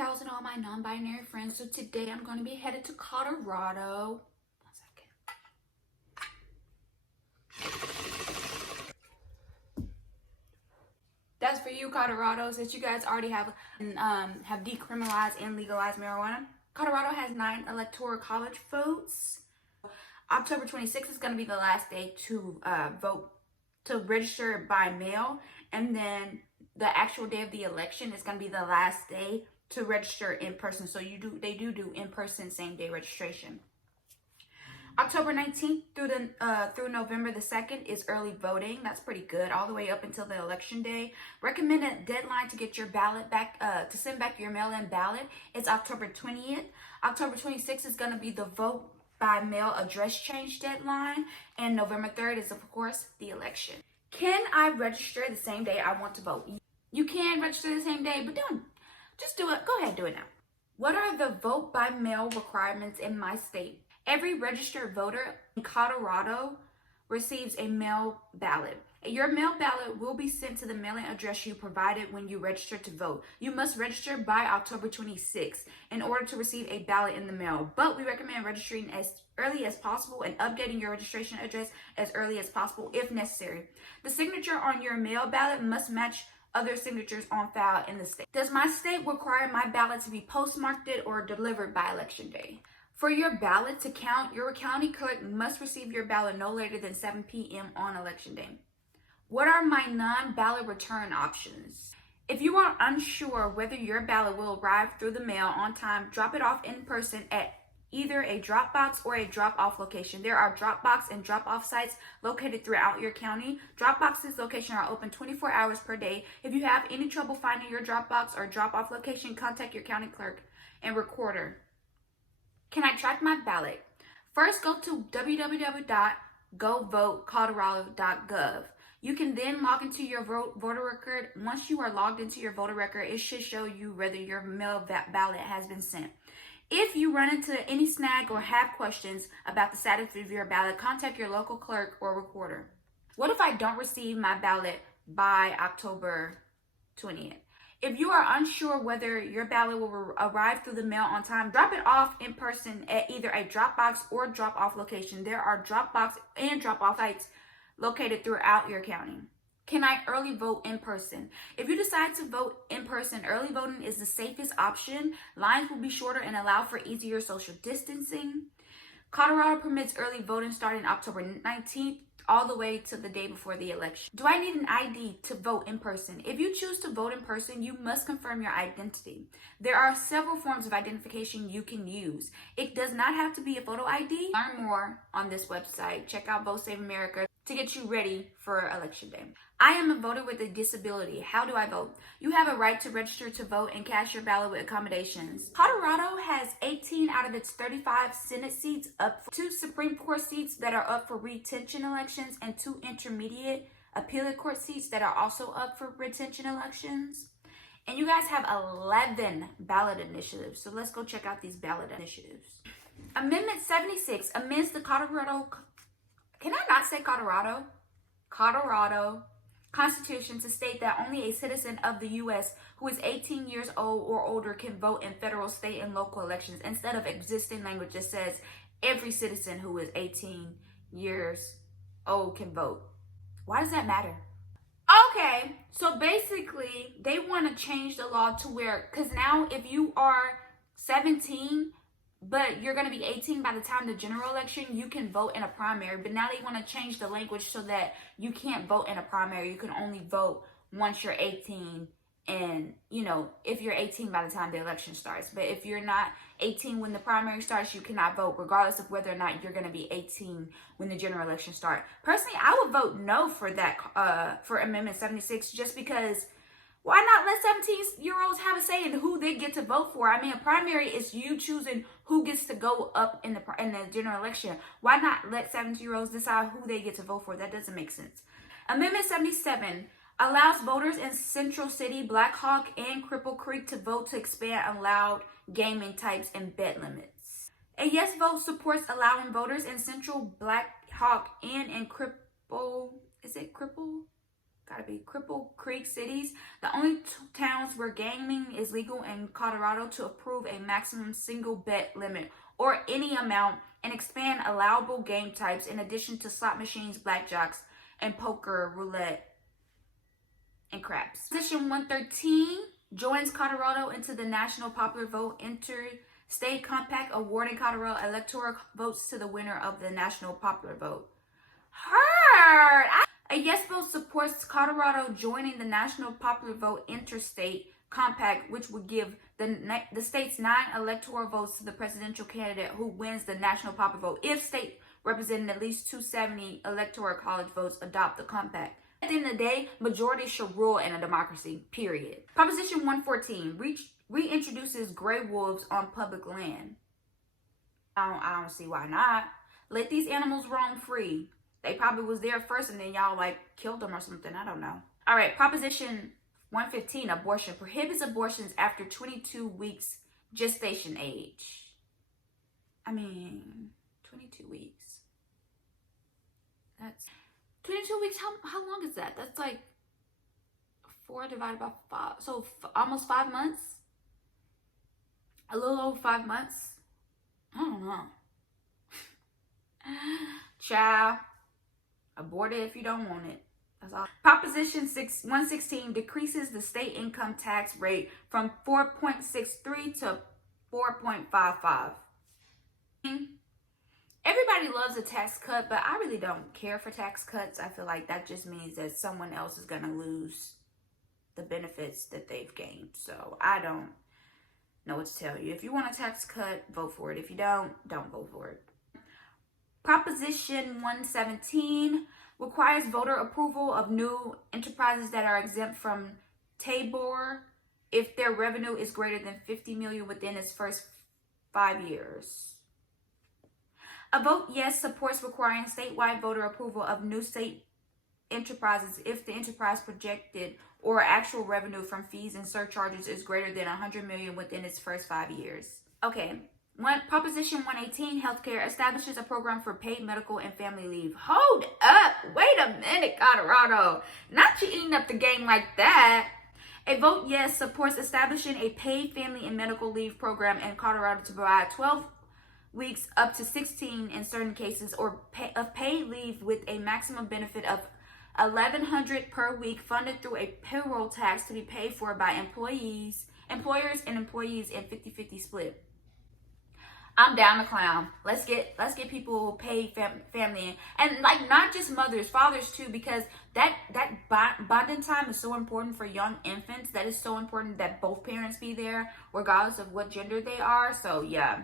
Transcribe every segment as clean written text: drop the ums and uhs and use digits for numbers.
gals and all my non-binary friends. So today I'm going to be headed to Colorado. 1 second. That's for you, Colorado, since you guys already have decriminalized and legalized marijuana. Colorado has 9 electoral college votes. October 26th is going to be the last day to vote, to register by mail, and then the actual day of the election is going to be the last day to register in person. So they do in-person same day registration. October 19th through November the 2nd is early voting. That's pretty good, all the way up until the election day. Recommended deadline to get your ballot back, to send back your mail-in ballot, is October 20th. October 26th is going to be the vote by mail address change deadline, and November 3rd is, of course, the election. Can I register the same day I want to vote? You can register the same day, but just do it. Go ahead, do it now. What are the vote by mail requirements in my state? Every registered voter in Colorado receives a mail ballot. Your mail ballot will be sent to the mailing address you provided when you register to vote. You must register by October 26th in order to receive a ballot in the mail, but we recommend registering as early as possible and updating your registration address as early as possible if necessary. The signature on your mail ballot must match other signatures on file in the state. Does my state require my ballot to be postmarked or delivered by election day? For your ballot to count, your county clerk must receive your ballot no later than 7 p.m. on election day. What are my non-ballot return options? If you are unsure whether your ballot will arrive through the mail on time, drop it off in person at either a drop box or a drop-off location. There are drop box and drop-off sites located throughout your county. Drop boxes locations are open 24 hours per day. If you have any trouble finding your drop box or drop-off location, contact your county clerk and recorder. Can I track my ballot? First, go to www.govotecolorado.gov. You can then log into your voter record. Once you are logged into your voter record, it should show you whether your mail ballot has been sent. If you run into any snag or have questions about the status of your ballot, contact your local clerk or recorder. What if I don't receive my ballot by October 20th? If you are unsure whether your ballot will arrive through the mail on time, drop it off in person at either a drop box or drop-off location. There are drop box and drop-off sites located throughout your county. Can I early vote in person? If you decide to vote in person, early voting is the safest option. Lines will be shorter and allow for easier social distancing. Colorado permits early voting starting October 19th all the way to the day before the election. Do I need an ID to vote in person? If you choose to vote in person, you must confirm your identity. There are several forms of identification you can use. It does not have to be a photo ID. Learn more on this website. Check out Vote Save America to get you ready for election day. I am a voter with a disability. How do I vote? You have a right to register to vote and cast your ballot with accommodations. Colorado has 18 out of its 35 Senate seats up, 2 Supreme Court seats that are up for retention elections, and 2 intermediate appellate court seats that are also up for retention elections. And you guys have 11 ballot initiatives. So let's go check out these ballot initiatives. Amendment 76 amends the Colorado, can I not say Colorado? Colorado Constitution to state that only a citizen of the U.S. who is 18 years old or older can vote in federal, state, and local elections, instead of existing language that says every citizen who is 18 years old can vote. Why does that matter? Okay, so basically they want to change the law to where, because now if you are 17, but you're going to be 18 by the time the general election, you can vote in a primary. But now they want to change the language so that you can't vote in a primary. You can only vote once you're 18 and, if you're 18 by the time the election starts. But if you're not 18 when the primary starts, you cannot vote regardless of whether or not you're going to be 18 when the general election starts. Personally, I would vote no for that, for Amendment 76, just because why not let 17-year-olds have a say in who they get to vote for? I mean, a primary is you choosing who gets to go up in the general election. Why not let 17-year-olds decide who they get to vote for? That doesn't make sense. Amendment 77 allows voters in Central City, Black Hawk, and Cripple Creek to vote to expand allowed gaming types and bet limits. A yes vote supports allowing voters in Central, Black Hawk, and in Cripple gotta be Cripple Creek cities. The only towns where gaming is legal in Colorado to approve a maximum single bet limit or any amount and expand allowable game types in addition to slot machines, blackjacks, and poker, roulette, and craps. Position 113 joins Colorado into the National Popular Vote Interstate Compact, awarding Colorado electoral votes to the winner of the National Popular Vote. Heard! A yes vote supports Colorado joining the National Popular Vote Interstate Compact, which would give the state's 9 electoral votes to the presidential candidate who wins the National Popular Vote if state representing at least 270 electoral college votes adopt the compact. At the end of the day, majority should rule in a democracy, period. Proposition 114 reintroduces gray wolves on public land. I don't see why not. Let these animals roam free. They probably was there first and then y'all like killed them or something. I don't know. All right, Proposition 115, abortion. Prohibits abortions after 22 weeks gestation age. I mean, 22 weeks. That's 22 weeks. How long is that? That's like 4 divided by 5. So almost 5 months. A little over 5 months. I don't know. Child, abort it if you don't want it. That's all. Proposition 116 decreases the state income tax rate from 4.63 to 4.55. Everybody loves a tax cut, but I really don't care for tax cuts. I feel like that just means that someone else is going to lose the benefits that they've gained. So I don't know what to tell you. If you want a tax cut, vote for it. If you don't vote for it. Proposition 117 requires voter approval of new enterprises that are exempt from TABOR if their revenue is greater than $50 million within its first 5 years. A vote yes supports requiring statewide voter approval of new state enterprises if the enterprise projected or actual revenue from fees and surcharges is greater than $100 million within its first 5 years. Okay. Proposition 118, healthcare, establishes a program for paid medical and family leave. Hold up. Wait a minute, Colorado. Not you eating up the game like that. A vote yes supports establishing a paid family and medical leave program in Colorado to provide 12 weeks up to 16 in certain cases of paid leave with a maximum benefit of $1,100 per week funded through a payroll tax to be paid for by employers and employees in 50-50 split. I'm down to clown. Let's get people paid family and like not just mothers, fathers too, because that bonding time is so important for young infants. That is so important that both parents be there regardless of what gender they are. So yeah,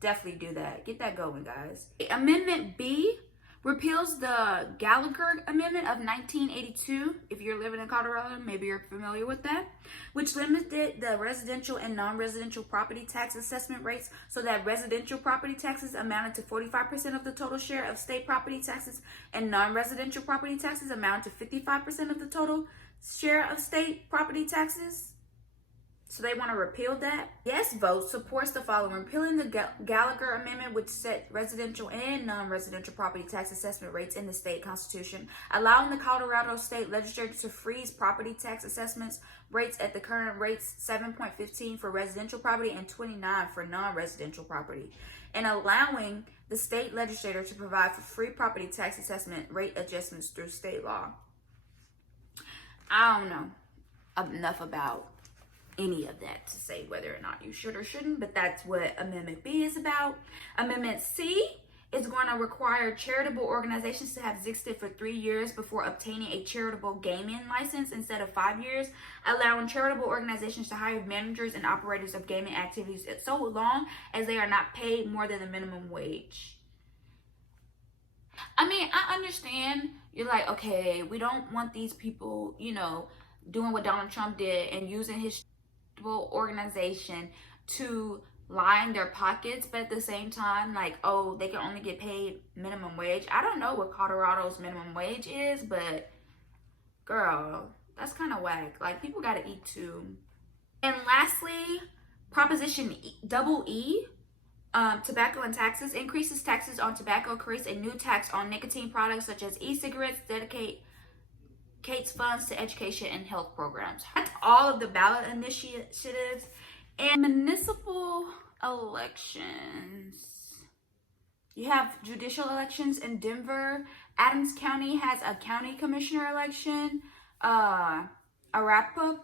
definitely do that. Get that going, guys. Amendment B repeals the Gallagher Amendment of 1982. If you're living in Colorado, maybe you're familiar with that, which limited the residential and non-residential property tax assessment rates so that residential property taxes amounted to 45% of the total share of state property taxes and non-residential property taxes amounted to 55% of the total share of state property taxes. So they want to repeal that. Yes vote supports the following: repealing the Gallagher Amendment, which set residential and non-residential property tax assessment rates in the state constitution, allowing the Colorado State Legislature to freeze property tax assessments rates at the current rates 7.15 for residential property and 29 for non-residential property, and allowing the state legislature to provide for free property tax assessment rate adjustments through state law. I don't know enough about any of that to say whether or not you should or shouldn't, but that's what Amendment B is about. Amendment C is going to require charitable organizations to have existed for 3 years before obtaining a charitable gaming license instead of 5 years, allowing charitable organizations to hire managers and operators of gaming activities so long as they are not paid more than the minimum wage. I mean, I understand you're like, okay, we don't want these people, doing what Donald Trump did and using his organization to line their pockets, but at the same time, like, oh, they can only get paid minimum wage. I don't know what Colorado's minimum wage is, but girl, that's kind of whack. Like, people gotta eat too. And lastly, Proposition E, tobacco and taxes, increases taxes on tobacco, creates a new tax on nicotine products such as e-cigarettes, allocates funds to education and health programs. That's all of the ballot initiatives. And municipal elections. You have judicial elections in Denver. Adams County has a county commissioner election. Arapahoe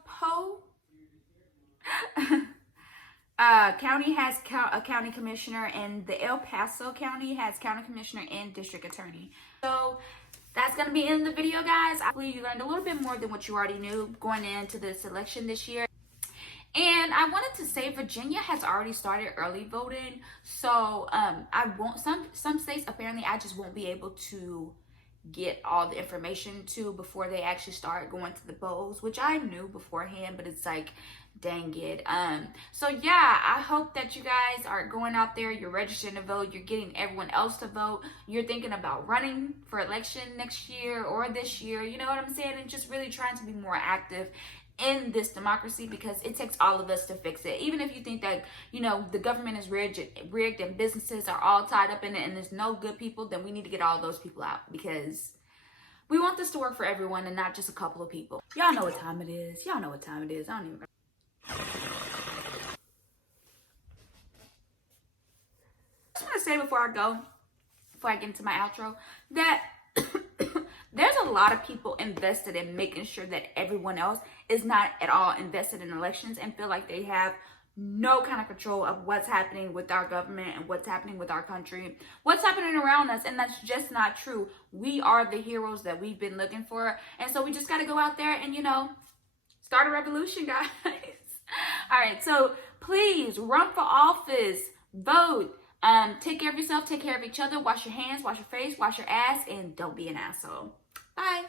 County has a county commissioner, and the El Paso County has county commissioner and district attorney. So that's going to be in the video, guys. Hopefully you learned a little bit more than what you already knew going into this election this year. And I wanted to say Virginia has already started early voting. So I won't, some states apparently I just won't be able to get all the information to before they actually start going to the polls, which I knew beforehand, but it's like, dang it. So yeah, I hope that you guys are going out there, you're registering to vote, you're getting everyone else to vote, you're thinking about running for election next year or this year, you know what I'm saying, and just really trying to be more active in this democracy, because it takes all of us to fix it. Even if you think that, you know, the government is rigged and businesses are all tied up in it and there's no good people, then we need to get all those people out, because we want this to work for everyone and not just a couple of people. Y'all know what time it is. Y'all know what time it is. I don't even... I just want to say before I get into my outro, that there's a lot of people invested in making sure that everyone else is not at all invested in elections and feel like they have no kind of control of what's happening with our government and what's happening with our country, what's happening around us. And that's just not true. We are the heroes that we've been looking for. And so we just got to go out there and, you know, start a revolution, guys. All right. So please run for office, vote, take care of yourself, take care of each other, wash your hands, wash your face, wash your ass, and don't be an asshole. Bye.